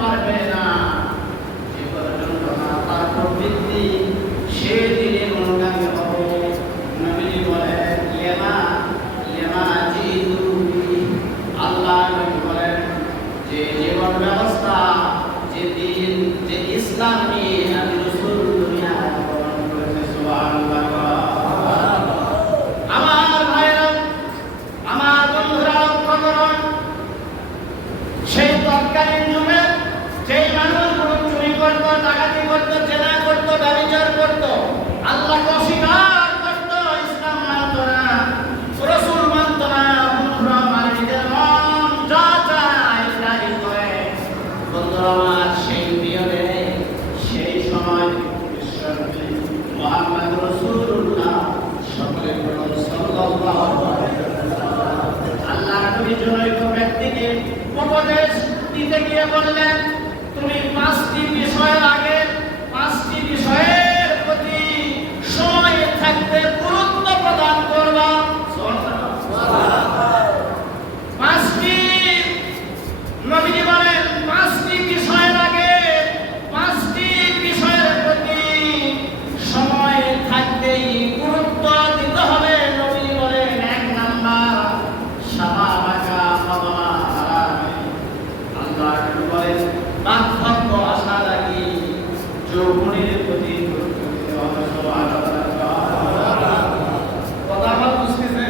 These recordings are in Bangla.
পারবে না, যে পর্যন্ত না তার প্রবৃত্তি সে দিনে অনুগামী হবে। নবীজি বলেন লেমা লেমা জিদু, আল্লাহ নবী বলেন যে জীবন ব্যবস্থা, যে দিন, যে ইসলাম নিয়ে আমি রাসূল দুনিয়া আগমন করেছে। সুবহানাল্লাহ। আমার ভাইরা, আমার বন্ধুরা, লক্ষ্য করুন, সেই তৎকালীন যুগে যেই মানুষগুলো চুরি করত, ডাকাতি করত, জেনা করত, ব্যভিচার করত, আল্লাহকে অস্বীকার করত, ইসলাম মানত না, রাসূল মানত না, বন্ধুরা আমার নিজের মন যা চায় তাই করে। বন্ধুরা আমার, সেই পিরিয়ডে, সেই সময় বিশ্বনবী মুহাম্মদ রাসূলুল্লাহ সকলের প্রতি সাল্লাল্লাহু আলাইহি ওয়াসাল্লাম আল্লাহর নবী জনৈক ব্যক্তিকে উপদেশ দিতে গিয়ে বললেন, তুমি 5টি বিষয়ের আগে 5টি বিষয়ের প্রতি সময় থাকতে গুরুত্ব প্রদান করবা। সুবহানাল্লাহ। 5টি, নবীজি বলেন 5টি বিষয়ের আগে 5টি বিষয়ের প্রতি সময় থাকতেই গুরুত্ব দিতে হবে। নবীজি বলেন 1 নাম্বার শাবাবাকা কাবলা হারামি, আল্লাহ বলেন বার্ধক্য আসা লাগি যৌবনের প্রতি গুরুত্ব দিতে হবে। কথা আমার বুঝতেছে?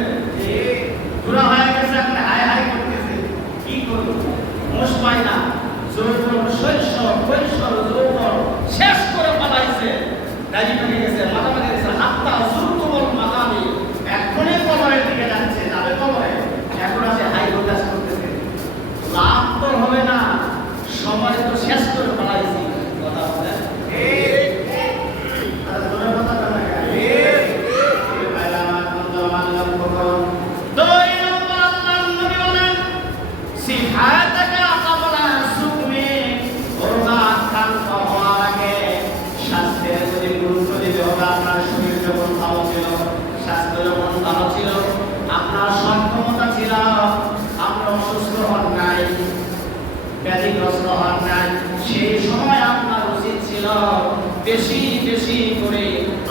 পুরা হয়ে গেছে, আপনি হাই হাই করতেছে, কি করবো? মোষ পায় না, যৌবন, শৈশব, কৈশোর, যৌবন শেষ করে ফেলাইছে, দাড়ি পেকে গেছে, মাথা পেকে গেছে, হাতটা জুরতুমল মাথামি, এখনই কবরের দিকে যাচ্ছে, যাবে কবরে, এখন আছে হাই হুতাশ করতেছে। লাভ তো হবে না, সময় তো শেষ করে ফেলাইছি। কথা বলে আপনার সক্ষমতা ছিল, আপনি অসুস্থ হন নাই, ব্যাধিগ্রস্ত হন নাই, সেই সময় আপনার উচিত ছিল বেশি বেশি করে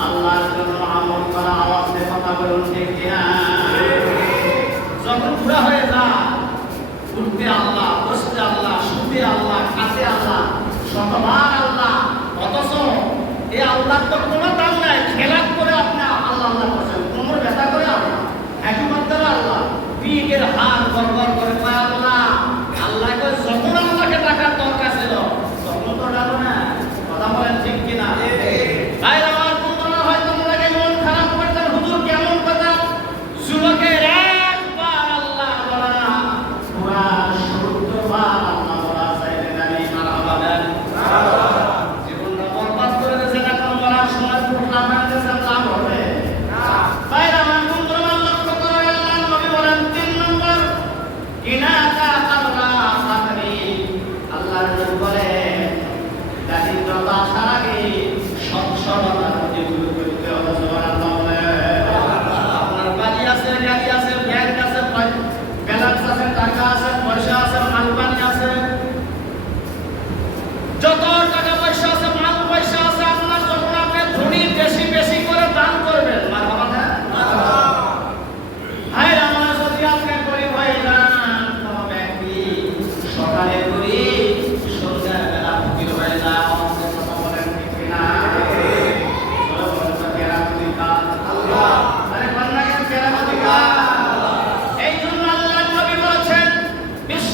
আল্লাহর জন্য আমল করা। আওয়াজে কথা বলুন, ঠিক কিনা? যখন পুরা হয়ে যায়, উঠতে আল্লাহ, বসতে আল্লাহ, শুতে আল্লাহ, খাতে আল্লাহ, শতবার আল্লাহ, অথচ এই আল্লাহর তো কোনো দাম নাই। খেলাপ করে আপনি আল্লাহ আল্লাহ করছেন, কোমর ব্যথা করে আল্লাহ, একমাত্র আল্লাহ, পিঠের হাত গড়গড় করে পায় আল্লাহ। আল্লাহকে যখন আল্লাহকে টাকার দরকার ছিল তখন তো ডালো না। কথা বলেন, ঠিক কিনা? ভাই আমার বন্ধুরা, হয়তো আপনাকে মন খারাপ করতেন, হুজুর কেমন কথা, যুবকের একবার আল্লাহ বলা, পুরা 70 বার আল্লাহ বলা চাইলে জানি মারহাবা দেন। জীবনটা বরবাদ করে দিয়েছেন, এখন বলার সময় ফুটলাম না, লাভ হবে না। ভাই আমার বন্ধুরা, লক্ষ্য করে আল্লাহ নবী বলেন 3 নম্বর ইনাকা কাবলা ফাকরি, আল্লাহর নবী বলে দারিদ্রতা আসার আগে সচ্ছলতার প্রতি গুরুত্ব দিতে হবে। সুবহানাল্লাহ। আপনার বাড়ি আছে, গাড়ি আছে, ব্যাংক আছে, ব্যালেন্স আছে, টাকা আছে, পয়সা আছে, মাল পানি আছে, যত টাকা পয়সা আছে, মাল পয়সা আছে, আপনার যখন আপনি ধনী বেশি বেশি করে দান করবেন, মারহাবা না? ভাই আমার, যদি আপনি গরিব হয়ে যান, কোনো ব্যক্তি সকালে গরিব, সন্ধ্যার বেলা ফকির হয়ে যায়, আমাদের কথা বলেন, ঠিক কিনা? এই জন্য আল্লাহ নবী বলেছেন, বিশ্ব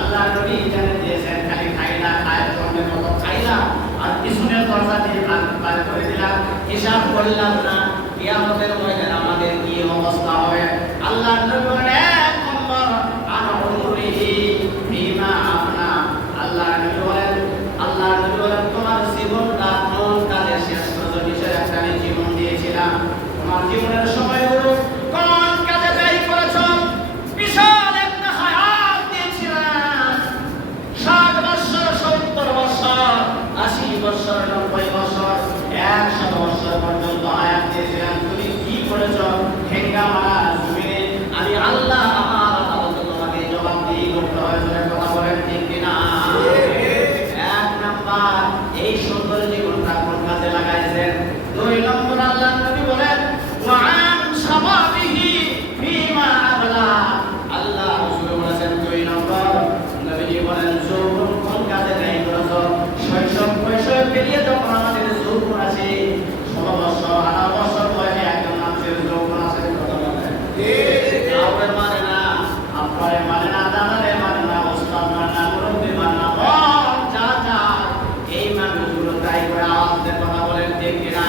আল্লাহ নবী জানেন দিয়েছেন, খালি খাইলা খায় জন্মের মতো খাইলা আর পিছনের দরজা দিয়ে বার করে দিলাম, হিসাব করলাম না, কিয়ামতের ময়দানে আমাদের কি অবস্থা হবে। আল্লাহ নবী বলেন, এক নম্বর আনা উমরিহি ফিমা আফনা। আল্লাহ নবী বলেন তোমার জীবনটা কোন কাজে শেষ করেছো, বিষয় একটা আমি জীবন দিয়েছিলাম, তোমার জীবনের সময়গুলো কোন কাজে ব্যয় করেছো। বিশাল একটা হায়াত দিয়েছিলাম, 60 বছর, 70 বছর, 80 বছর, 90 বছর, 100 বছর পর্যন্ত হায়াত দিয়েছিলাম, তুমি কি করেছো? ঠেঙ্গা মারা জমিনে আমি আল্লাহ আমার আদালতে তোমাকে জবাবদিহি করতে হয়েছে। কথা বলেন ঠিক কিনা? এক নাম্বার এই সুন্দর জীবনটা কোন কাজে লাগাইছেন। 2 নম্বর আল্লাহ নবী বলেন ওয়ান শাবাবিহি ফিমা আবলা। আল্লাহ রাসূল বলেছেন 2 নম্বর নবীজি বলেন যৌবন কোন কাজে ব্যয় করেছো। শৈশব কৈশোর পেরিয়ে যখন আমাদের যৌবন আসে, 16 বছর 18 বছর বয়সে একজন মানুষের যৌবন আসে, কথা বলেন কাউরে মানে না, আপনারে মানে না, দাদারে মানে না, ওস্তাদ মানে না, মুরব্বি মানে না, যা যা এই মানুষগুলো তাই করে আওয়াজে কথা বলেন ঠিক কিনা?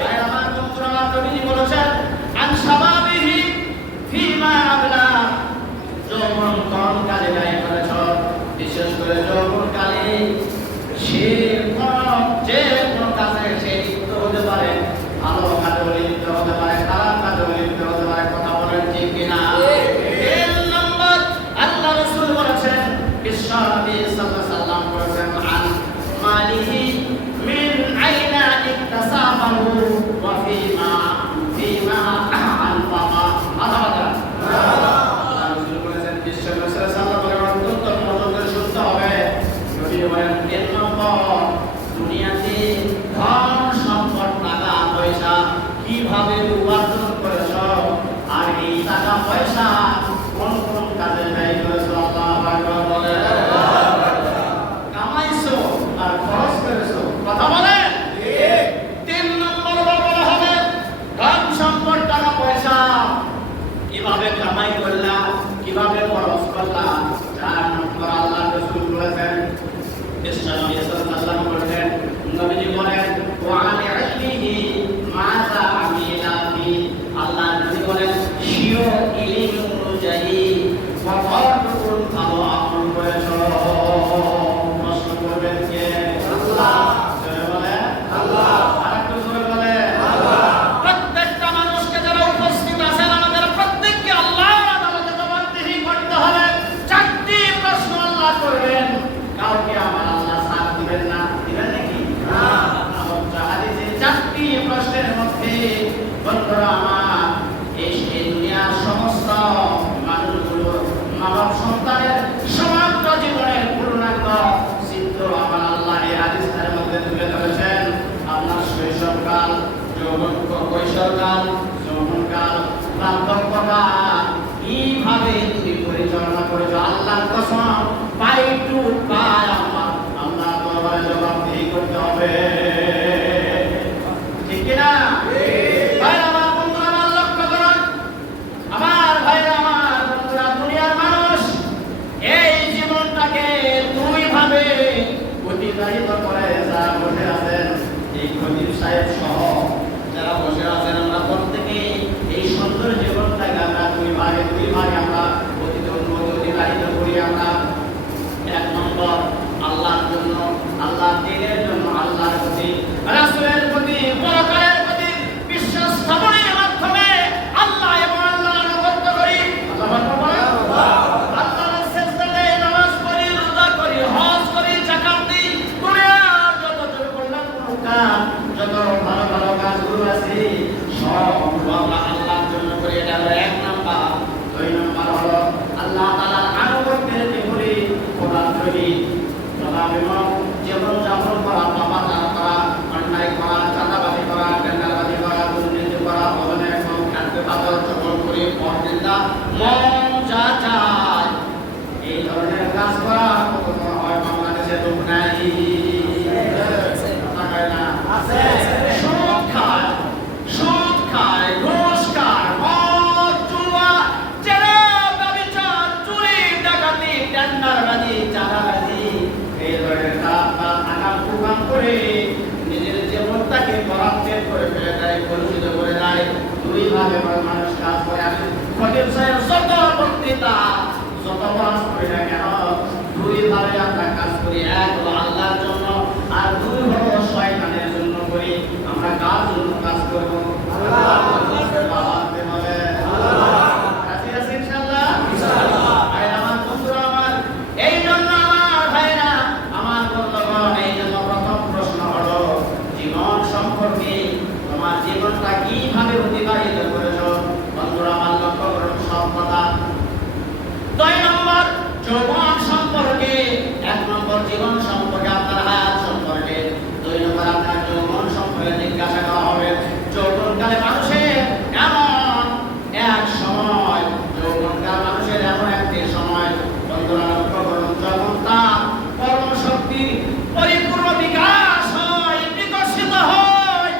তাই আমার বন্ধুরা নবীজি বলেছেন আন শাবাবিহি ফিমা আবলা, যৌবন কোন কাজে ব্যয় করেছো। বিশেষ করে যৌবন কালে সে যে কোনো কাজে সে লিপ্ত হতে পারে, ভালো কাজে লিপ্ত হতে পারে, খারাপ কাজে লিপ্ত হতে পারে, কথা বলেন ঠিক কিনা? 3 নম্বর আল্লাহ রাসূল বলেছেন, বিশ্বনবী সাল্লাল্লাহু আলাইহি ওয়াসাল্লাম বলেছেন আন মালিহি মিন আইনা ইকতাসাবাহু ওয়া ফিমা আনফাকা। আলাদা আল্লাহ রাসূল বলেছেন, বিশ্বনবী সাল্লাল্লাহু আলাইহি ওয়াসাল্লাম বলেন অত্যন্ত মনোযোগ শুনতে হবে। নবী বলেন 3 নম্বর দুনিয়াতে ধন সম্পদ টাকা পয়সা কিভাবে উপার্জন করেছো, আর এই টাকা পয়সা কোন কোন কাজে ব্যয় করেছো। আল্লাহু আকবার বলেন, কামাইছো আর খরচ করেছো, কথা বলেন ঠিক। 3 নম্বর বলা হবে ধন সম্পদ টাকা পয়সা কিভাবে কামাই করলা, কিভাবে খরচ করলা। 4 নম্বর আল্লাহ রাসূল বলেছেন, বিশ্বনবী সাল্লাল্লাহু আলাইহি ওয়াসাল্লাম বলেন, নবীজি বলেন ওয়া আলি ইলমিহি মাযা আমিলা ফি। আল্লাহ নবী বলেন শিও ইলম অনুযায়ী কতটুকু ভালো আমল করেছো। প্রশ্ন করবেন কে? আল্লাহ। জয় বলে আল্লাহ। আরেকটু জয় বলে আল্লাহ। প্রত্যেকটা মানুষকে যারা উপস্থিত আছেন আমাদের প্রত্যেককে আল্লাহর আদালতে জবাবদিহি করতে হবে। 4টি প্রশ্ন আল্লাহ করবেন, কাউকে আমার আল্লাহ সাথ দিবেন না, দিবেন নাকি? না। আমার হাদিসে 4টি প্রশ্নের মধ্যে বন্ধুরা আমার এই দুনিয়ার সমস্ত মানুষগুলো মানব সন্তানের সমগ্র জীবনের পূর্ণাঙ্গ চিত্র আমার আল্লাহ এই হাদিসের মধ্যে তুলে ধরেছেন। আপনার শৈশবকাল, কৈশোরকাল, যৌবনকাল, বার্ধক্যকাল কিভাবে তুমি পরিচালনা করেছো। আল্লাহর কসম পাই টু পাই আল্লাহ দরবারে জবাবদিহি করতে হবে, ঠিক কিনা? ভাই আমার বন্ধুরা আমার লক্ষ্য করুন, আমার ভাইরা আমার বন্ধুরা, দুনিয়ার মানুষ এই জীবনটাকে 2 ভাবে অতিবাহিত করে। যারা বসে আছেন, এই খতিব সাহেব সহ যারা বসে আছেন, আমরা প্রত্যেকে এই সুন্দর জীবনটাকে আমরা 2 ভাগে আমরা অতিবাহিত করি। আমরা 1 নম্বর আল্লাহর জন্য, আল্লাহর দ্বীনের জন্য, আল্লাহর প্রতি, রাসূলের প্রতি, পরকালের প্রতি বিশ্বাস স্থাপনের মাধ্যমে আল্লাহ এবং আল্লাহর আনুগত্য করি। আল্লাহর সিজদাতে নামাজ পড়ি, রোজা করি, হজ করি, যাকাত দিই, দুনিয়ার যত কল্যাণমূলক কাজ, যত ভালো ভালো কাজগুলো আছে সবগুলো আমরা আল্লাহর জন্য করি। এটা হলো 1 নাম্বার। 2 নাম্বার হলো আল্লাহ তাআলার আনুগত্যের বিপরীত কোরআন শরীফ জীবন যাপন করা, পাপাচার করা, অন্যায় করা, চাঁদাবাজি করা, টেন্ডারবাজি করা, দুর্নীতি করা, অন্যায় খাদ্য বাজার চকল করে পরনিন্দা মন যা চায় এই ধরনের কাজ করা হয় বাংলাদেশে লোক নাই, না আছে। সুদ খায়, ঘুষ খায়, মদ, জুয়া, জেনা, ব্যভিচার, চুরি, ডাকাতি, দুই ভাবে মানুষ কাজ করে আসে। খতিব সাহেব যত বক্তৃতা যত ওয়াজ করে না কেন, দুই ভাবে আমরা কাজ করি। এক হলো আল্লাহর জন্য, আর দুই হলো শয়তানের জন্য করি। আমরা কার জন্য কাজ করব? আল্লাহ। রাজি আছি ইনশাআল্লাহ? ভাই আমার, বন্ধুরা আমার, এই জন্য আমার ভাইরা, আমার বন্ধুগণ, এই জন্য প্রথম প্রশ্ন হলো জীবন সম্পর্কে। তোমার জীবনটা কিভাবে অতিবাহিত করেছো? বন্ধুরা আমার, লক্ষ্য করুন সব কথা। 2 নম্বর যৌবন সম্পর্কে, 1 নম্বর জীবন সম্পর্কে, আপনার হায়াত সম্পর্কে। 2 নম্বর আপনার যৌবন সম্পর্কে জিজ্ঞাসা করা হবে। যৌবনকালে মানুষের এমন এক সময়, যৌবনকাল মানুষের এমন একটি সময়, বন্ধুরা লক্ষ্য করুন, যখন তার কর্মশক্তি পরিপূর্ণ বিকাশ হয়, বিকশিত হয়,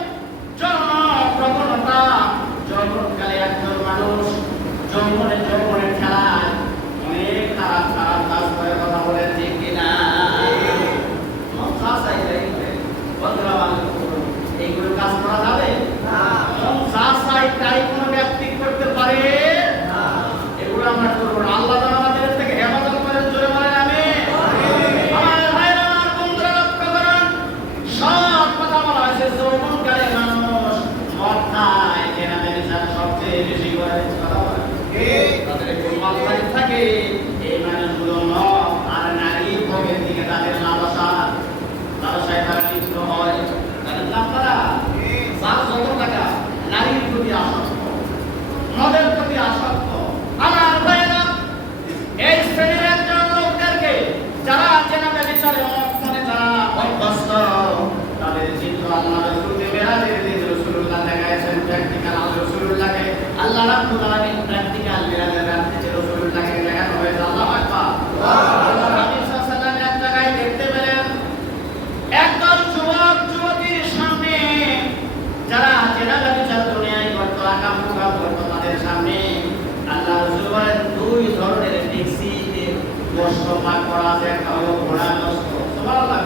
জন্ম প্রবণতা। যৌবনকালে একজন মানুষ যৌবনের খেলায় অনেক খারাপ খারাপ কাজ করে, কথা বলেন ঠিক কিনা? বন্ধুরা এইগুলো কাজ করা যাবে না। তাই কোনো ব্যক্তি করতে পারে না, এগুলো আমরা করবো না। আল্লাহ তাআলা আমাদের থেকে হেফাজত করেন, জোরে বলেন আমিন। আমার ভাইরা, আমার বন্ধুরা লক্ষ্য করুন, সব কথা বলা হয়েছে। যৌবনকালে মানুষ মদ খায়, কেনাবেচা সবচেয়ে বেশি করে, কথা বলেন তাদের একটু মাত্রায় থাকে। এই মানুষগুলো মদ আর নারী ভোগের দিকে তাদের লালসায় তারা লিপ্ত হয়। জানেন না আপনারা? যার যত টাকা, নারীর প্রতি আসক্ত, মদের প্রতি আসক্ত। আমার ভাইরা, এই শ্রেণীর একজন লোকদেরকে যারা কেনাবেচারে মনে যারা অভ্যস্ত, তাদের চিত্র আল্লাহ রাসূলের মেরাজের দিন রাসূলুল্লাহ দেখাইছেন। প্র্যাকটিক্যাল রাসূলুল্লাহকে আল্লাহ রাব্বুল আলামিন প্র্যাকটিক্যাল মেরাজের রাতে রাসূলুল্লাহকে দেখানো হয়েছে। আল্লাহু আকবার। আল্লাহ নবী সাল্লাল্লাহু আলাইহি ওয়াসাল্লাম এক জায়গায় দেখতে পেলেন একদল যুবক যুবতীর সামনে, যারা কেনাবেচার দুনিয়ায় করত, আকাম কুকাম করত, তাদের সামনে আল্লাহ রাসূল বলেন 2 ধরনের ট্যাক্সিতে গোশত ভাগ করা আছে। একটা হলো ঘোড়া গোশত, সুবহানাল্লাহ,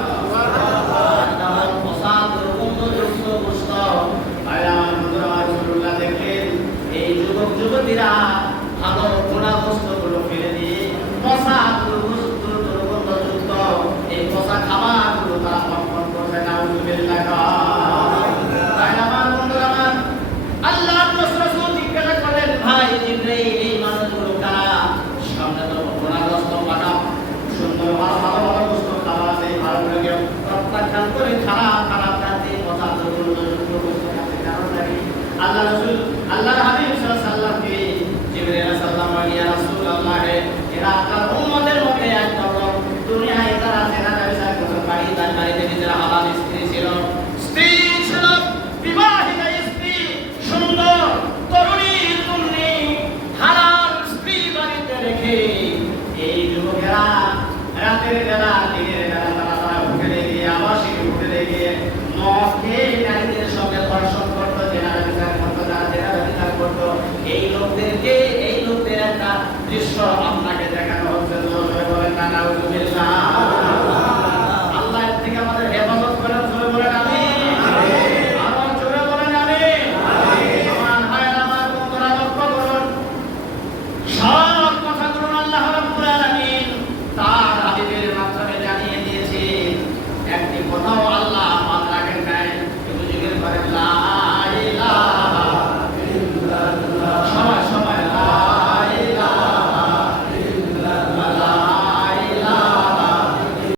একটা হলো পোশা দুর্গন্ধযুক্ত গোশত। আর আমার বন্ধুরা, রাসূলুল্লাহ দেখলেন এই যুবক যুবতীরা ভালো ঘোড়া গোশতগুলো ফেলে দিয়ে পোশা দুর্গন্ধযুক্ত এই পোশা খাবারগুলো তারা ভক্ষণ করছে। নাউযুবিল্লাহ। তাই আমার বন্ধুরা, আমার আল্লাহর রাসূল জিজ্ঞাসা করলেন, ভাই জিবরাইল, এই মানুষগুলো কারা? সামনে তো ঘোড়া গোশত পাঠাও, সুন্দর ভালো ভালো গোশত খাবার আছে, ভালোগুলোকে প্রত্যাখ্যান করে খারাপ খারাপ খাদ্য পোশা দুর্গন্ধযুক্ত গোশত খাচ্ছে। কারণ নাকি আল্লাহ রাসূল, আল্লাহর হাবিব সাল্লাল্লাহু আলাইহি ওয়াসাল্লামকে জিবরাইল আলাইহিস সালাম, ইয়া রাসূলুল্লাহ, এরা আপনার উম্মতের মধ্যে এক রকম দুনিয়ায় তারা কেনাবেচা করতে পারি, তার বাড়িতে নিজেরা হালাল স্ত্রী ছিল, বিবাহিতা স্ত্রী, সুন্দর তরুণী তরুণী, হালাল স্ত্রী বাড়িতে রেখে এই যুবকেরা রাতের বেলা, দিনের বেলা তারা হোটেলে গিয়ে, আবাসিক হোটেলে গিয়ে মদ খেয়ে নারীদের সঙ্গে ধর্ষণ করতো, কেনাবেচা করতো, যারা কেনাবেচা করতো। এই লোকদের একটা দৃশ্য আপনাকে দেখানো হচ্ছে। বলেন না, নাউযুবিল্লাহ।